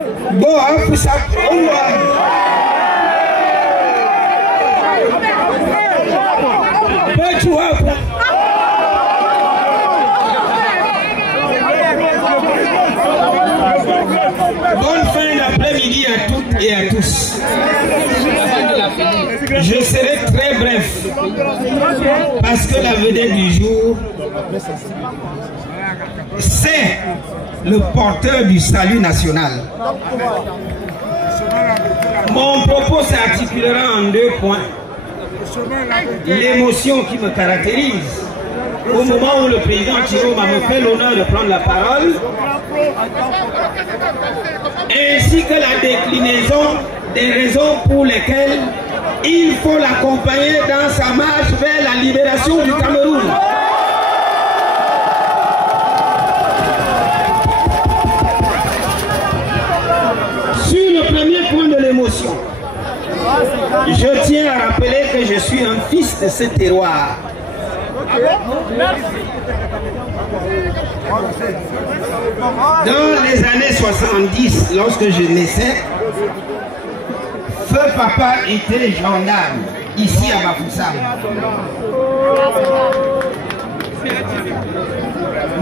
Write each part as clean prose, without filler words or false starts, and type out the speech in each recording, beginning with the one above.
Bonne fin d'après-midi à toutes et à tous. Je serai très bref parce que la vedette du jour, c'est le porteur du salut national. Mon propos s'articulera en 2 points. L'émotion qui me caractérise au moment où le président Chiroma me fait l'honneur de prendre la parole, ainsi que la déclinaison des raisons pour lesquelles il faut l'accompagner dans sa marche vers la libération du Cameroun. Sur le premier point de l'émotion, je tiens à rappeler que je suis un fils de ce terroir. Dans les années 70, lorsque je naissais, Feu Papa était gendarme, ici à Bafoussam.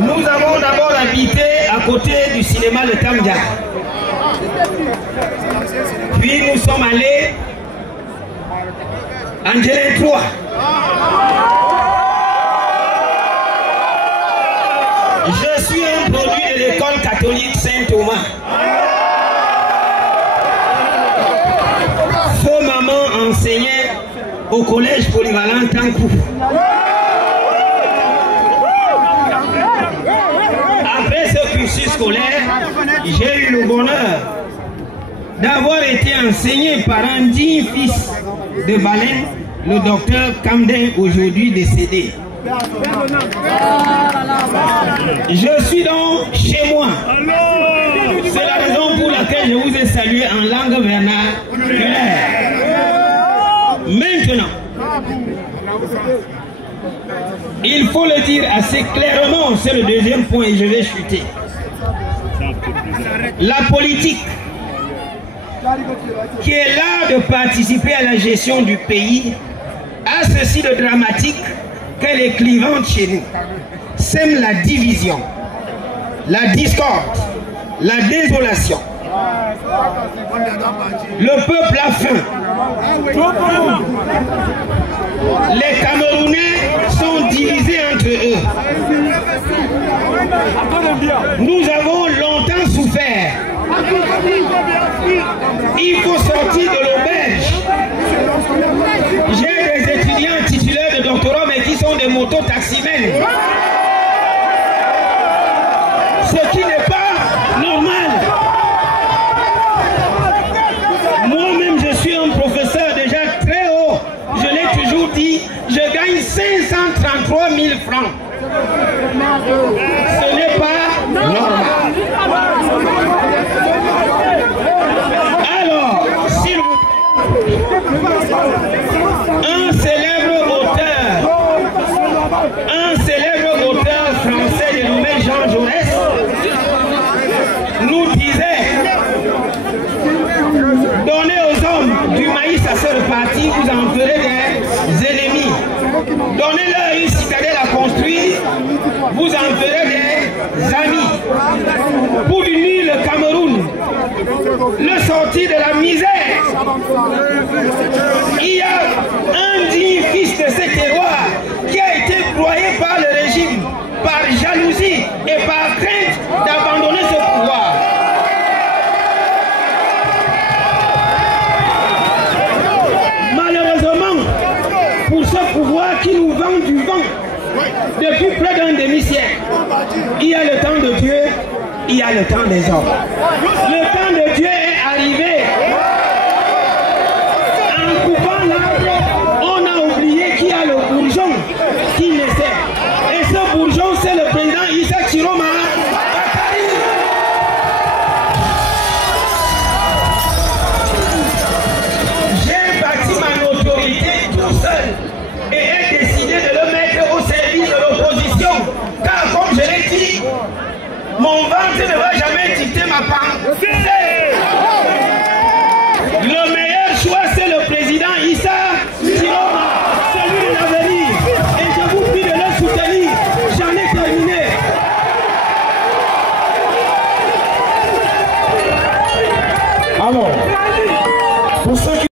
Nous avons d'abord habité à côté du cinéma Le Tamja. Puis nous sommes allés à Angélin 3. Je suis un produit de l'école catholique Saint-Thomas. Feu maman enseignait au collège polyvalent Tankou. Après ce cursus scolaire, j'ai eu le bonheur d'avoir été enseigné par un digne fils de Baleine, le docteur Camden, aujourd'hui décédé. Je suis donc chez moi. C'est la raison pour laquelle je vous ai salué en langue vernaculaire. Maintenant, il faut le dire assez clairement, c'est le deuxième point et je vais chuter. La politique qui est là de participer à la gestion du pays a ceci de dramatique qu'elle est clivante chez nous, sème la division, la discorde, la désolation. Le peuple a faim. Les Camerounais sont divisés entre eux. Nous avons longtemps souffert. Il faut sortir de l'auberge. J'ai des étudiants titulaires de doctorat mais qui sont des mototaximens. Ce qui n'est pas normal. Moi-même, je suis un professeur déjà très haut. Je l'ai toujours dit, je gagne 533 000 francs. Ce n'est pas normal. Alors, s'il vous plaît, un célèbre auteur français dénommé Jean Jaurès nous disait: donnez aux hommes du maïs à se repartir, vous en ferez des ennemis. Donnez-leur une citadelle à construire, vous en ferez des amis. Pour unir le Cameroun, le sortir de la misère, il y a un digne fils de ce terroir qui a été broyé par le régime, par jalousie et par crainte d'abandonner ce pouvoir. Malheureusement, pour ce pouvoir qui nous vend du vent depuis près d'un demi-siècle, il y a le temps de Dieu, il y a le temps des hommes. Le temps de Dieu est arrivé. En coupant l'arbre, on a oublié qu'il y a le bourgeon qui naissait. Et ce bourgeon, c'est le président Issa Chiroma. J'ai bâti ma notoriété tout seul et ai décidé de le mettre au service de l'opposition. Car comme je l'ai dit, mon ventre ne va jamais dicter ma pensée. Alors, pour ceux qui